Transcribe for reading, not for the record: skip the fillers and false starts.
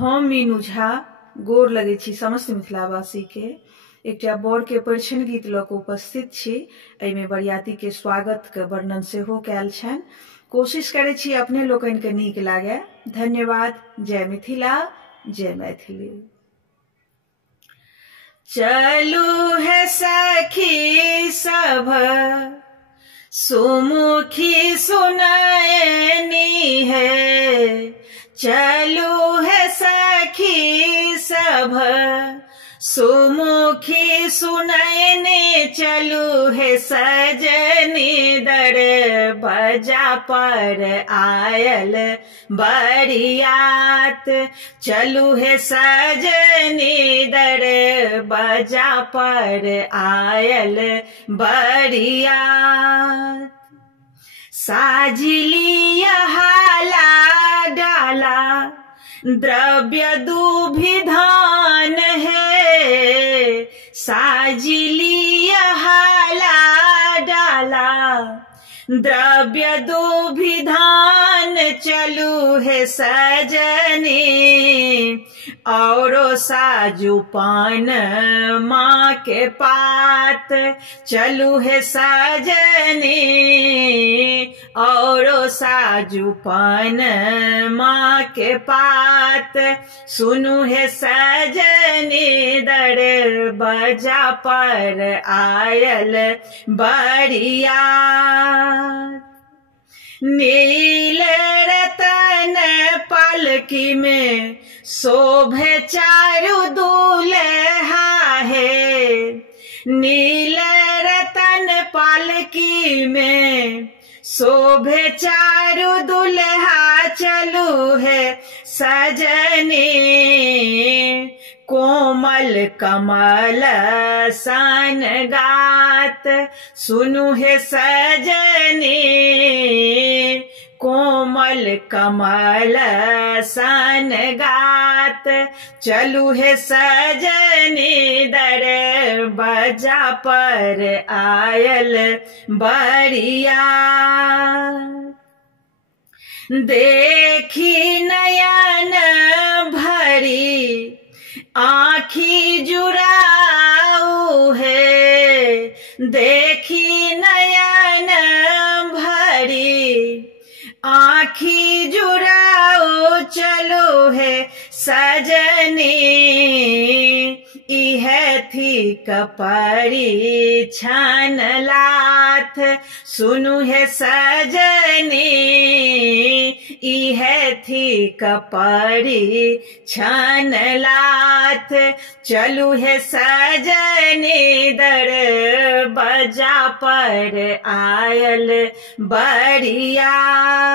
हम मीनू झा गोर लगे छी समस्त मिथिलावासी के एकटा बर के परिछन गीत ल के उपस्थित छी। एमे बरियाती के स्वागत के वर्णन सेहो कैल छन। कोशिश करे छी अपने लोकन के नीक लागे। धन्यवाद। जय मिथिला, जय मैथिली। चलू है सखी सब सुमुखी सुनैनी है, चलू है सखी सब सुमुखी सुनैनी, चलू है सजनी दर बजा पर आयल बरियात, चलू है सजनी दर बजा पर आयल बरियात। साजिली हाला डाला द्रव्य दुभिधान है, साजिली हाला डाला द्रव्य दुभिधान, चलू है सजनी औरो साजू पान माँ के पात, चलू है सजनी औरो साजू पान माँ के पात, सुनु है सजनी दर बजा पर आयल बरियात। नील रतन पालकी में शोभे चारु दूल्हा है, नील रतन पालकी में शोभे चारु दुल्हा, चलू है सजनी कोमल कमल सन गात, सुनु है सजनी कोमल कमल सन गात, चलू है सजनी दर बजा पर आयल बरियात। देखी नयन भरी आँखी जुड़ाऊ है, देखी नयन भरी आँखी जुड़ाओ, चलो है सजनी इह थी कपरी छन लाथ, सुनु है सजनी इह थी कपरी छन लाथ, चलू है सजनी दर बजा पर आयल बरियात।